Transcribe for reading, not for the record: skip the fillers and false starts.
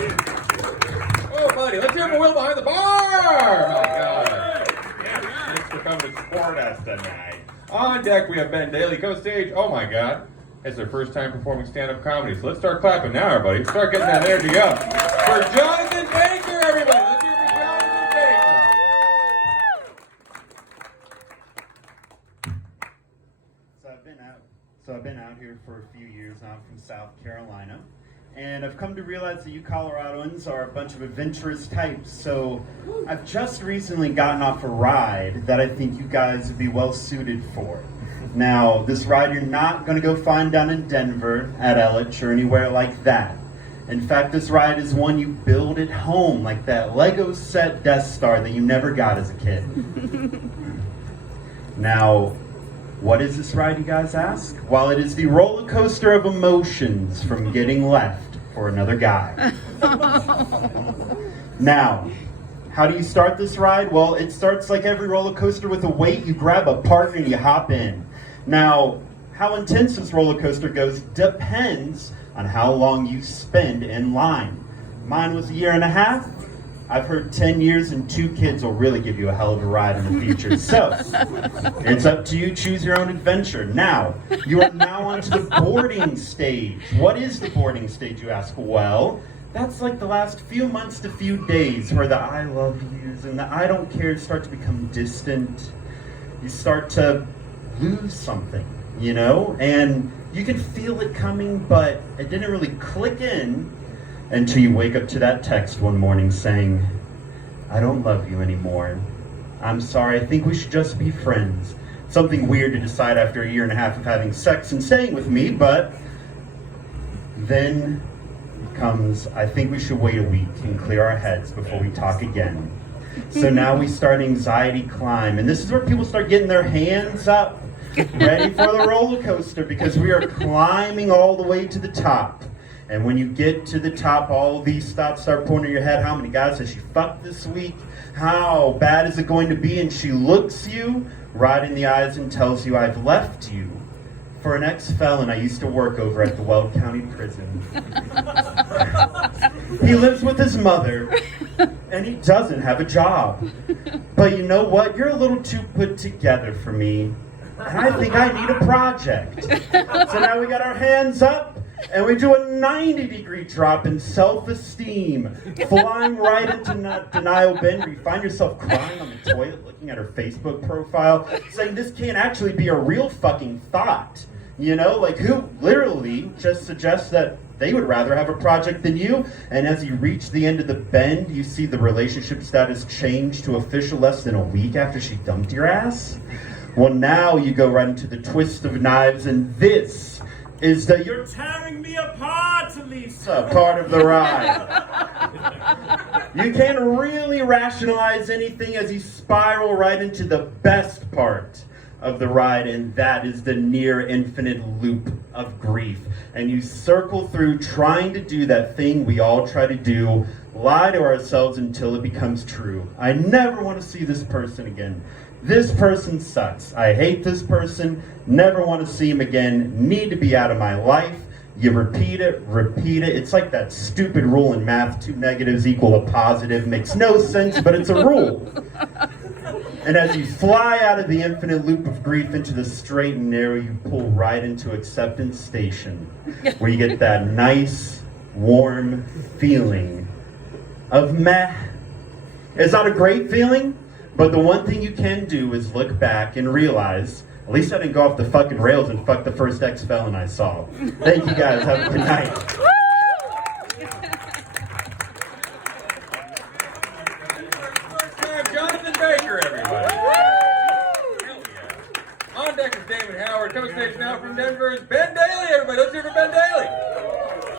Oh, buddy, let's hear it for Will behind the bar! Oh, God. Thanks for coming to support us tonight. On deck, we have Ben Daly, co-stage. Oh, my God. It's their first time performing stand-up comedy, so let's start clapping now, everybody. Start getting that energy up. For Jonathan Baker, everybody. Let's hear it for Jonathan Baker. So I've been out here for a few years now. I'm from South Carolina, and I've come to realize that you Coloradoans are a bunch of adventurous types. So I've just recently gotten off a ride that I think you guys would be well suited for. Now, this ride you're not going to go find down in Denver at Ellich or anywhere like that. In fact, this ride is one you build at home, like that Lego set Death Star that you never got as a kid. Now, what is this ride, you guys ask? Well, it is the roller coaster of emotions from getting left for another guy. Now, how do you start this ride? Well, it starts like every roller coaster with a wait. You grab a partner and you hop in. Now, how intense this roller coaster goes depends on how long you spend in line. Mine was 1.5 years. I've heard 10 years and 2 kids will really give you a hell of a ride in the future. So, it's up to you. Choose your own adventure. Now, you are now onto the boarding stage. What is the boarding stage, you ask? Well, that's like the last few months to few days where the I love yous and the I don't cares start to become distant. You start to lose something, you know? And you can feel it coming, but it didn't really click in until you wake up to that text one morning saying, I don't love you anymore. I'm sorry, I think we should just be friends. Something weird to decide after 1.5 years of having sex and staying with me, but then comes, I think we should wait a week and clear our heads before we talk again. So now we start anxiety climb, and this is where people start getting their hands up, ready for the roller coaster, because we are climbing all the way to the top. And when you get to the top, all these stops start pointing in your head. How many guys has she fucked this week? How bad is it going to be? And she looks you right in the eyes and tells you, I've left you for an ex-felon I used to work over at the Weld County Prison. He lives with his mother, and he doesn't have a job. But you know what? You're a little too put together for me, and I think I need a project. So now we got our hands up, and we do a 90-degree drop in self-esteem, flying right into denial bend, where you find yourself crying on the toilet, looking at her Facebook profile, saying this can't actually be a real fucking thought. You know, like who literally just suggests that they would rather have a project than you. And as you reach the end of the bend, you see the relationship status change to official less than a week after she dumped your ass. Well, now you go right into the twist of knives, and this is the "you're tearing me apart, Lisa" part of the ride. You can't really rationalize anything as you spiral right into the best part of the ride, and that is the near infinite loop of grief. And you circle through trying to do that thing we all try to do, lie to ourselves until it becomes true. I never want to see this person again. This person sucks. I hate this person. Never want to see him again. Need to be out of my life. You repeat it, repeat it. It's like that stupid rule in math, 2 negatives equal a positive. Makes no sense, but it's a rule. And as you fly out of the infinite loop of grief into the straight and narrow, you pull right into acceptance station, where you get that nice, warm feeling of meh. It's not a great feeling, but the one thing you can do is look back and realize, at least I didn't go off the fucking rails and fuck the first ex-felon I saw. Thank you guys. Have a good night. Jonathan Baker, everybody. Hell yeah. On deck is David Howard. Coming stage now from Denver is Ben Daly, everybody. Let's hear for Ben Daly.